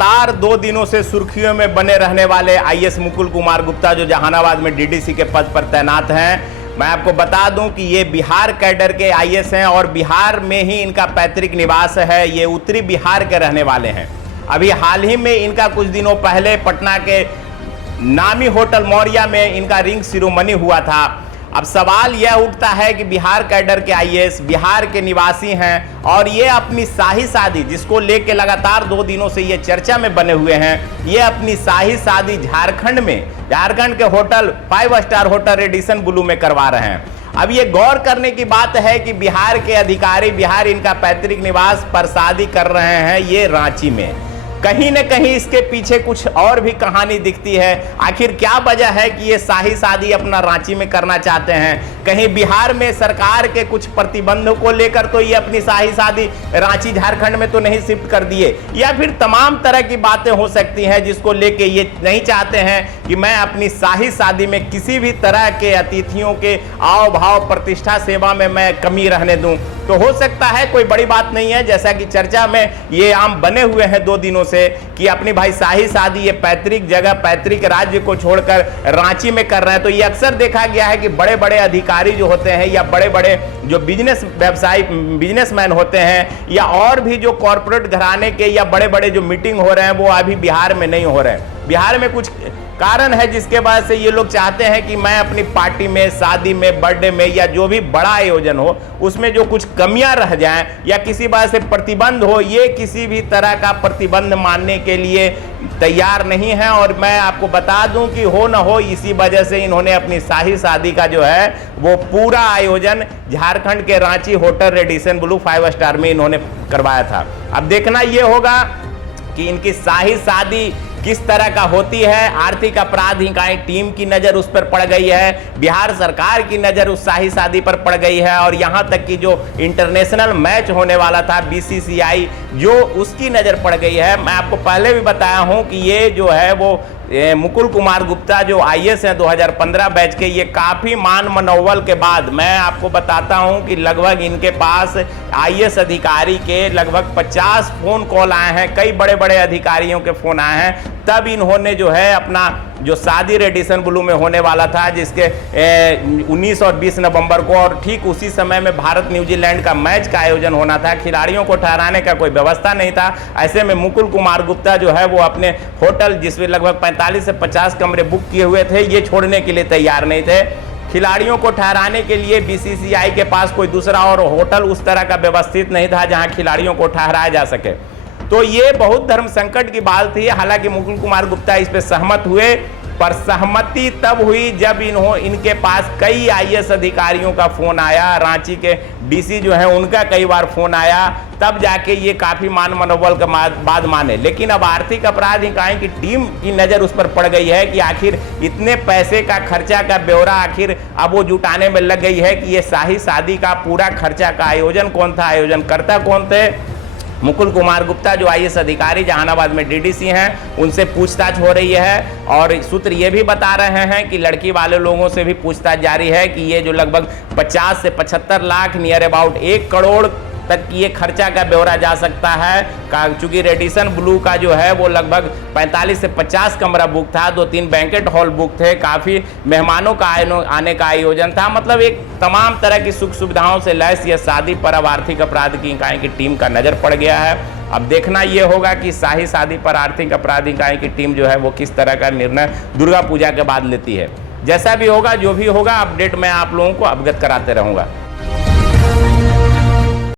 लगातार 2 दिनों से सुर्खियों में बने रहने वाले आईएएस मुकुल कुमार गुप्ता जो जहानाबाद में डीडीसी के पद पर तैनात हैं, मैं आपको बता दूं कि ये बिहार कैडर के आईएएस हैं और बिहार में ही इनका पैतृक निवास है। ये उत्तरी बिहार के रहने वाले हैं। अभी हाल ही में इनका कुछ दिनों पहले पटना के नामी होटल मौर्या में इनका रिंग सेरेमनी हुआ था। अब सवाल यह उठता है कि बिहार कैडर के आईएएस बिहार के निवासी हैं और ये अपनी शाही शादी, जिसको लेके लगातार 2 दिनों से ये चर्चा में बने हुए हैं, ये अपनी शाही शादी झारखंड के hotel 5 star hotel Radisson Blu में करवा रहे हैं। अब ये गौर करने की बात है कि बिहार के अधिकारी बिहार इनका पैतृक निवास पर शादी कर रहे हैं ये रांची में। कहीं न कहीं इसके पीछे कुछ और भी कहानी दिखती है। आखिर क्या वजह है कि ये शाही शादी अपना रांची में करना चाहते हैं? कहीं बिहार में सरकार के कुछ प्रतिबंधों को लेकर तो ये अपनी शाही शादी रांची झारखंड में तो नहीं शिफ्ट कर दिए, या फिर तमाम तरह की बातें हो सकती हैं जिसको लेके ये नहीं चाहते हैं कि मैं अपनी शाही शादी में किसी भी तरह के अतिथियों के आव भाव प्रतिष्ठा सेवा में मैं कमी रहने दूं। तो हो सकता है कोई बड़ी बात नहीं है, जैसा कि चर्चा में ये आम बने हुए हैं 2 दिनों से कि अपनी भाई शाही शादी ये पैतृक जगह पैतृक राज्य को छोड़कर रांची में कर रहे हैं। तो ये अक्सर देखा गया है कि बड़े बड़े अधिकारी जो होते हैं या बड़े बड़े जो बिजनेसमैन होते हैं या और भी जो कॉर्पोरेट घराने के या बड़े बड़े जो मीटिंग हो रहे हैं वो अभी बिहार में नहीं हो रहे हैं। बिहार में कुछ कारण है जिसके वजह से ये लोग चाहते हैं कि मैं अपनी पार्टी में, शादी में, बर्थडे में या जो भी बड़ा आयोजन हो उसमें जो कुछ कमियां रह जाएं या किसी वजह से प्रतिबंध हो, ये किसी भी तरह का प्रतिबंध मानने के लिए तैयार नहीं है। और मैं आपको बता दूं कि हो न हो इसी वजह से इन्होंने अपनी शाही शादी का जो है वो पूरा आयोजन झारखंड के Ranchi hotel Radisson Blu 5 star में इन्होंने करवाया था। अब देखना ये होगा कि इनकी शाही शादी किस तरह का होती है। आर्थिक अपराध इकाई टीम की नज़र उस पर पड़ गई है, बिहार सरकार की नज़र उस शाही शादी पर पड़ गई है और यहाँ तक कि जो इंटरनेशनल मैच होने वाला था बीसीसीआई जो उसकी नज़र पड़ गई है। मैं आपको पहले भी बताया हूँ कि ये जो है वो मुकुल कुमार गुप्ता जो आईएएस हैं 2015 बैच के, ये काफ़ी मान मनोबल के बाद मैं आपको बताता हूं कि लगभग इनके पास आईएएस अधिकारी के लगभग 50 फोन कॉल आए हैं, कई बड़े बड़े अधिकारियों के फोन आए हैं। तब इन्होंने जो है अपना जो शादी रेडिसन ब्लू में होने वाला था जिसके 19 और 20 नवंबर को, और ठीक उसी समय में भारत न्यूजीलैंड का मैच का आयोजन होना था। खिलाड़ियों को ठहराने का कोई व्यवस्था नहीं था। ऐसे में मुकुल कुमार गुप्ता जो है वो अपने होटल जिसमें लगभग 45 से 50 कमरे बुक किए हुए थे, ये छोड़ने के लिए तैयार नहीं थे। खिलाड़ियों को ठहराने के लिए बीसीसीआई के पास कोई दूसरा और होटल उस तरह का व्यवस्थित नहीं था जहां खिलाड़ियों को ठहराया जा सके। तो ये बहुत धर्म संकट की बात थी। हालांकि मुकुल कुमार गुप्ता इस पे सहमत हुए, पर सहमति तब हुई जब इनके पास कई आईएएस अधिकारियों का फोन आया, रांची के डीसी जो है उनका कई बार फोन आया, तब जाके ये काफ़ी मान मनोबल के बाद माने। लेकिन अब आर्थिक अपराध इकाई की टीम की नज़र उस पर पड़ गई है कि आखिर इतने पैसे का खर्चा का ब्यौरा आखिर अब वो जुटाने में लग गई है कि ये शाही शादी का पूरा खर्चा का आयोजन कौन था, आयोजनकर्ता कौन थे। मुकुल कुमार गुप्ता जो आईएएस अधिकारी जहानाबाद में डीडीसी हैं उनसे पूछताछ हो रही है और सूत्र ये भी बता रहे हैं कि लड़की वाले लोगों से भी पूछताछ जारी है कि ये जो लगभग 50 से 75 लाख नियर अबाउट 1 करोड़ तक ये खर्चा का ब्यौरा जा सकता है। चूंकि रेडिसन ब्लू का जो है वो लगभग 45 से 50 कमरा बुक था, 2-3 बैंकेट हॉल बुक थे, काफ़ी मेहमानों का आने का आयोजन था। मतलब एक तमाम तरह की सुख सुविधाओं से लैस यह शादी पर अब आर्थिक अपराध की इकाई की टीम का नज़र पड़ गया है। अब देखना ये होगा कि शाही शादी पर आर्थिक अपराध इकाई की टीम जो है वो किस तरह का निर्णय दुर्गा पूजा के बाद लेती है। जैसा भी होगा, जो भी होगा, अपडेट मैं आप लोगों को अवगत कराते रहूँगा।